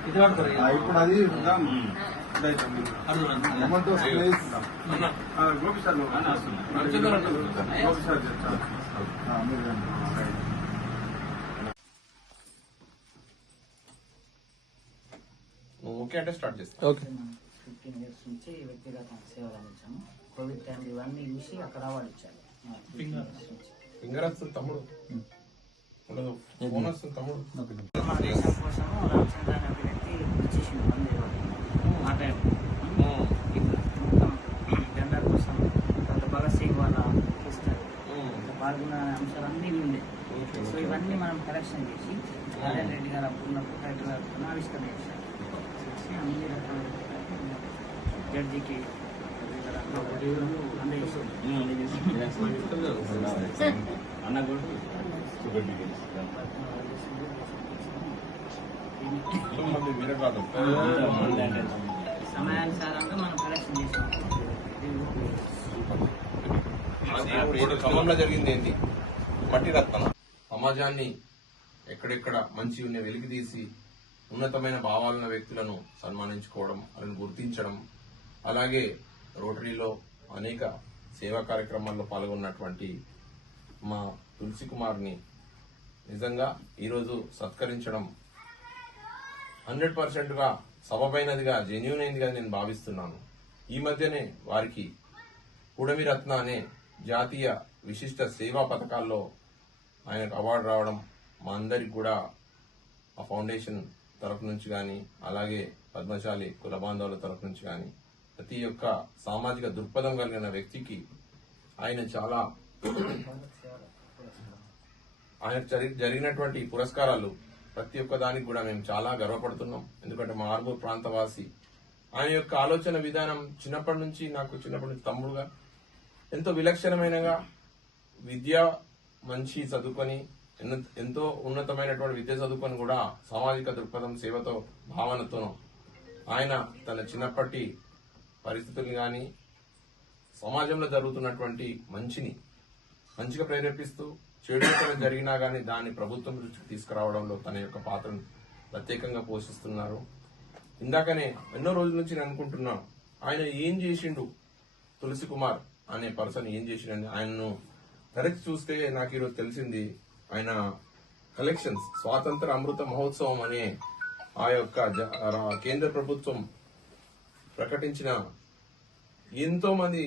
ఇప్పుడు అది ఉందాం. ఇదైతే ఉంది. Memento space. ఆ, Gopi sir Gopi sir. Gopi sir చెప్తా. ఆ, మీరు రండి. రైట్. ఓకే అంటే స్టార్ట్ చేస్తా ఓకే ఫిఫ్టీన్ ఇయర్స్ నుంచి వ్యక్తిగత సేవలు అందించాము కోవిడ్ టైం ఇవన్నీ చూసి అక్కడ అవార్డు ఇచ్చారు ఫింగర్ వస్తుంది తమ్ముడు ఉండదు దేశం రామచంద్ర అనే ఒక వ్యక్తి ఆ టైం కోసం తర్వాత భగత్ సింగ్ వాళ్ళ పాల్గొన్న అంశాలన్నీ ఉండే సో ఇవన్నీ మనం కలెక్షన్ చేసి నారాయణ రెడ్డి గారు అప్పుడున్న ప్రొటెక్టర్ గారు ఆవిష్కరణ చేశారు చేసి అన్ని రకాల జడ్జికి అన్న కూడా సమయానుసారంగా మనం జరిగింది ఏంటి? మట్టి రత్నం సమాజాన్ని ఎక్కడెక్కడ మంచి ఉన్న వెలికితీసి ఉన్నతమైన భావాలున్న వ్యక్తులను సన్మానించుకోవడం వాళ్ళని గుర్తించడం అలాగే రోటరీలో అనేక సేవా కార్యక్రమాల్లో పాల్గొన్నటువంటి మా తులసి కుమార్ని నిజంగా ఈరోజు సత్కరించడం హండ్రెడ్ పర్సెంట్గా సబబైనదిగా జెన్యున్ అయిందిగా నేను భావిస్తున్నాను. ఈ మధ్యనే వారికి పుడమి రత్న అనే జాతీయ విశిష్ట సేవా పథకాల్లో ఆయనకు అవార్డు రావడం మా అందరికి కూడా ఆ ఫౌండేషన్ తరఫు నుంచి కానీ అలాగే పద్మశాలి కుల బాంధవుల తరఫు నుంచి కానీ ప్రతి ఒక్క సామాజిక దృక్పథం కలిగిన వ్యక్తికి ఆయన చాలా ఆయన జరిగినటువంటి పురస్కారాలు ప్రతి ఒక్క దానికి కూడా మేము చాలా గర్వపడుతున్నాం. ఎందుకంటే మా ఆర్మూర్ ప్రాంతవాసి ఆయన యొక్క ఆలోచన విధానం చిన్నప్పటి నుంచి నాకు చిన్నప్పటి నుంచి తమ్ముడుగా ఎంతో విలక్షణమైనగా విద్య మంచి చదువుకొని ఎన్న- ఎంతో ఉన్నతమైనటువంటి విద్య చదువుకొని కూడా సామాజిక దృక్పథం సేవతో భావనతో ఆయన తన చిన్నప్పటి పరిస్థితుల్ని కానీ సమాజంలో జరుగుతున్నటువంటి మంచిని మంచిగా ప్రేరేపిస్తూ చెడు జరిగినా గానీ దాన్ని ప్రభుత్వం దృష్టికి తీసుకురావడంలో తన యొక్క పాత్రను ప్రత్యేకంగా పోషిస్తున్నారు. ఇందాకనే ఎన్నో రోజుల నుంచి నేను అనుకుంటున్నా ఆయన ఏం చేసిండు తులసి కుమార్ అనే పర్సన్ ఏం చేసిండని ఆయనను తరచి చూస్తే నాకు ఈరోజు తెలిసింది ఆయన కలెక్షన్స్ స్వాతంత్ర అమృత మహోత్సవం అనే ఆ యొక్క జ- కేంద్ర ప్రభుత్వం ప్రకటించిన ఎంతో మంది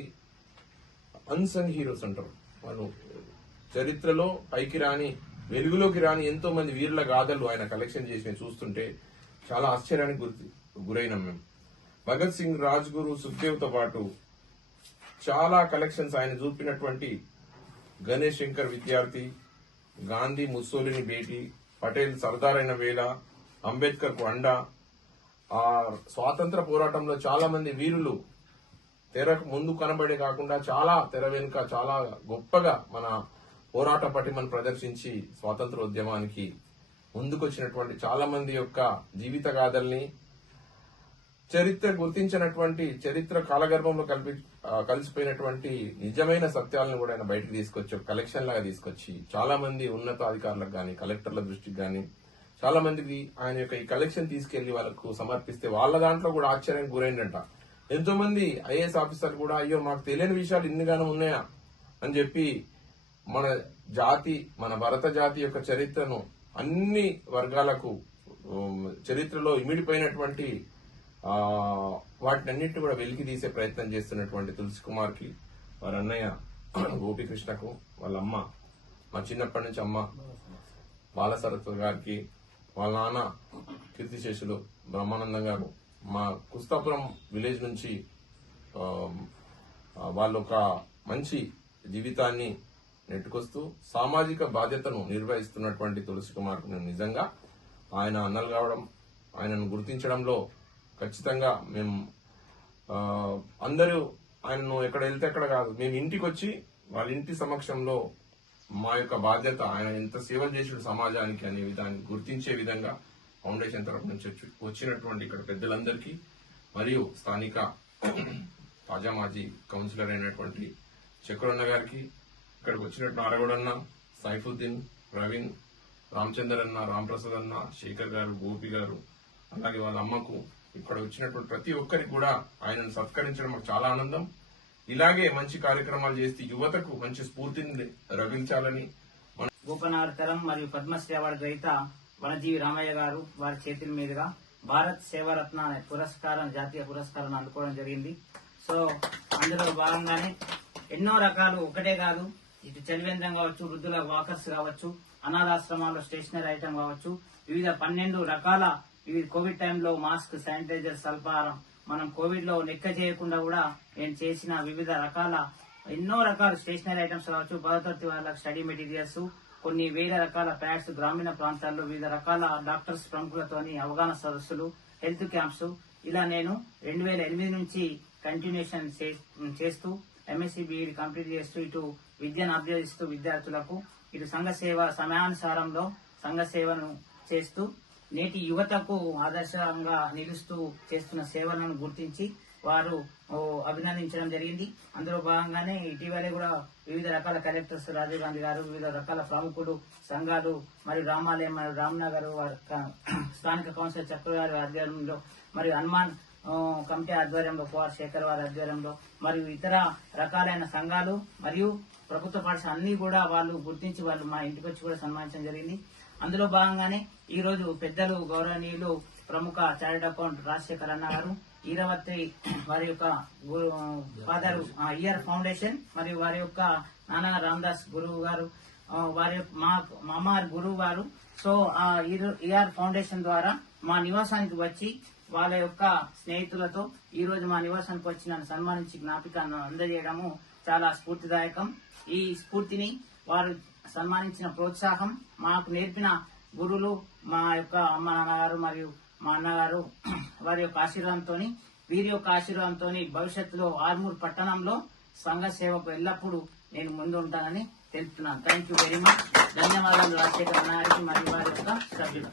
అన్సంగ్ హీరోస్ అంటారు వాళ్ళు. చరిత్రలో పైకి రాని వెలుగులోకి రాని ఎంతో మంది వీరుల గాథలు ఆయన కలెక్షన్ చేసి చూస్తుంటే చాలా ఆశ్చర్యానికి గురి గురైనాం మేము. భగత్ సింగ్ రాజ్ గురు పాటు చాలా కలెక్షన్స్ ఆయన చూపినటువంటి గణేష్ శంకర్ విద్యార్థి గాంధీ ముస్సోలిని భేటీ పటేల్ సర్దార్ అయిన వేళ అంబేద్కర్కు అండ. ఆ స్వాతంత్ర పోరాటంలో చాలా మంది వీరులు తెరకు ముందు కనబడే కాకుండా చాలా తెర వెనుక చాలా గొప్పగా మన పోరాట పటిమను ప్రదర్శించి స్వాతంత్ర ఉద్యమానికి ముందుకొచ్చినటువంటి చాలా మంది యొక్క జీవిత గాథల్ని చరిత్ర గుర్తించినటువంటి చరిత్ర కాలగర్భంలో కలిపి కలిసిపోయినటువంటి నిజమైన సత్యాలను కూడా ఆయన బయటకు తీసుకొచ్చి ఒక కలెక్షన్ లాగా తీసుకొచ్చి చాలా మంది ఉన్నతాధికారులకు కానీ కలెక్టర్ల దృష్టికి కానీ చాలా మందికి ఆయన యొక్క ఈ కలెక్షన్ తీసుకెళ్ళి వాళ్ళకు సమర్పిస్తే వాళ్ళ దాంట్లో కూడా ఆశ్చర్యం గురైందంట. ఎంతో మంది ఐఏఎస్ ఆఫీసర్ కూడా అయ్యో మాకు తెలియని విషయాలు ఇన్నిగానో ఉన్నాయా? అని చెప్పి మన జాతి మన భరత జాతి యొక్క చరిత్రను అన్ని వర్గాలకు చరిత్రలో ఇమిడిపోయినటువంటి వాటినన్నింటినీ కూడా వెలికి తీసే ప్రయత్నం చేస్తున్నటువంటి తులసి కుమార్కి వారి అన్నయ్య గోపికృష్ణకు వాళ్ళ అమ్మ మా చిన్నప్పటి నుంచి అమ్మ బాలసరస్వతి గారికి వాళ్ళ నాన్న కీర్తిశేషులు బ్రహ్మానందం గారు మా కుస్తాపురం విలేజ్ నుంచి ఆ, వాళ్ళు ఒక మంచి జీవితాన్ని నెట్టుకొస్తూ సామాజిక బాధ్యతను నిర్వహిస్తున్నటువంటి తులసి కుమార్ నేను నిజంగా ఆయన అన్నలు కావడం ఆయనను గుర్తించడంలో ఖచ్చితంగా మేము అందరూ ఆయనను ఎక్కడ వెళ్తే ఎక్కడ కాదు మేము ఇంటికి వచ్చి వాళ్ళ ఇంటి సమక్షంలో మా యొక్క బాధ్యత ఆయన ఎంత సేవలు చేసిన సమాజానికి అనే విధాన్ని గుర్తించే విధంగా ఫౌండేషన్ తరఫు నుంచి వచ్చినటువంటి ఇక్కడ పెద్దలందరికీ మరియు స్థానిక తాజా మాజీ కౌన్సిలర్ అయినటువంటి చక్రన్న గారికి ఇక్కడికి వచ్చినట్టు అరగొడన్న సైఫుద్దీన్ ప్రవీణ్ రామచందర్ అన్న రాంప్రసాద్ అన్న శేఖర్ గారు గోపి గారు అలాగే వాళ్ళ అమ్మకు ఇక్కడ వచ్చినటువంటి ప్రతి ఒక్కరికి కూడా ఆయనను సత్కరించడం మాకు చాలా ఆనందం. ఇలాగే మంచి కార్యక్రమాలు చేస్తే యువతకు మంచి స్ఫూర్తిని రగిల్చాలని గోపనాథ్ తరం మరియు పద్మశ్రీ అవార్డు గ్రహీత వనజీవి రామయ్య గారు వారి చేతుల మీదుగా భారత్ సేవారత్న అనే పురస్కారం జాతీయ పురస్కారాన్ని అందుకోవడం జరిగింది. సో అందులో భాగంగానే ఎన్నో రకాలు ఒకటే కాదు ఇటు చలివేంద్రం కావచ్చు వృద్ధుల వాకర్స్ కావచ్చు అనాథాశ్రమాల్లో స్టేషనరీ ఐటమ్ కావచ్చు వివిధ పన్నెండు రకాల వివిధ కోవిడ్ టైంలో మాస్క్ శానిటైజర్ సల్పారం మనం కోవిడ్లో లెక్క చేయకుండా కూడా నేను చేసిన వివిధ రకాల ఎన్నో రకాల స్టేషనరీ ఐటమ్స్ కావచ్చు పదతరగతి వాళ్ళకి స్టడీ మెటీరియల్స్ కొన్ని వేల రకాల ప్యాడ్స్ గ్రామీణ ప్రాంతాల్లో వివిధ రకాల డాక్టర్స్ ప్రముఖులతోని అవగాహన సదస్సులు హెల్త్ క్యాంప్స్. ఇలా నేను రెండు వేల ఎనిమిది నుంచి కంటిన్యూషన్ చేస్తూ ఎంఎస్సీ బీఈడి కంప్లీట్ చేస్తూ ఇటు విద్యను అభ్యసిస్తూ విద్యార్థులకు ఇటు సంఘ సేవ సమయానుసారంలో సంఘ సేవను చేస్తూ నేటి యువతకు ఆదర్శంగా నిలుస్తూ చేస్తున్న సేవలను గుర్తించి వారు అభినందించడం జరిగింది. అందులో భాగంగానే ఇటీవలే కూడా వివిధ రకాల కలెక్టర్స్ రాజీవ్ గాంధీ గారు వివిధ రకాల ప్రముఖులు సంఘాలు మరియు రామాలయం మరియు రామ్నగర్ వారి స్థానిక కౌన్సిలర్ చక్రవారి ఆధ్వర్యంలో మరియు హనుమాన్ కమిటీ ఆధ్వర్యంలో కుమార్ శేఖర్ వారి ఆధ్వర్యంలో మరియు ఇతర రకాలైన సంఘాలు మరియు ప్రభుత్వ పాఠశాల అన్ని కూడా వాళ్ళు గుర్తించి వాళ్ళు మా ఇంటికి వచ్చి కూడా సన్మానించడం జరిగింది. అందులో భాగంగానే ఈ రోజు పెద్దలు గౌరవనీయులు ప్రముఖ చార్టెడ్ అకౌంట్ రాజశేఖర్ అన్న గారు ఈరవత్రి వారి యొక్క ఫాదర్ ఆ, ఇయర్ ఫౌండేషన్ మరియు వారి యొక్క నానా రామదాస్ గురువు గారు వారి యొక్క- మా మామార్ అమ్మ గురువు గారు. సో ఆ ఈఆర్ ఫౌండేషన్ ద్వారా మా నివాసానికి వచ్చి వాళ్ళ యొక్క స్నేహితులతో ఈ రోజు మా నివాసానికి వచ్చి నన్ను సన్మానించి జ్ఞాపికను అందజేయడము చాలా స్ఫూర్తిదాయకం. ఈ స్ఫూర్తిని వారు సన్మానించిన ప్రోత్సాహం మాకు నేర్పిన గురువులు మా యొక్క అమ్మ నాన్నగారు మరియు మా అన్నగారు వారి యొక్క ఆశీర్వాదంతో వీరి యొక్క ఆశీర్వాదంతో భవిష్యత్తులో ఆర్మూర్ పట్టణంలో సంఘ సేవకు ఎల్లప్పుడూ నేను ముందు ఉంటానని తెలుపుతున్నాను. థ్యాంక్ యూ వెరీ మచ్ ధన్యవాదాలు రాజశేఖర్ నాయకి మరియు వారి యొక్క సభ్యులు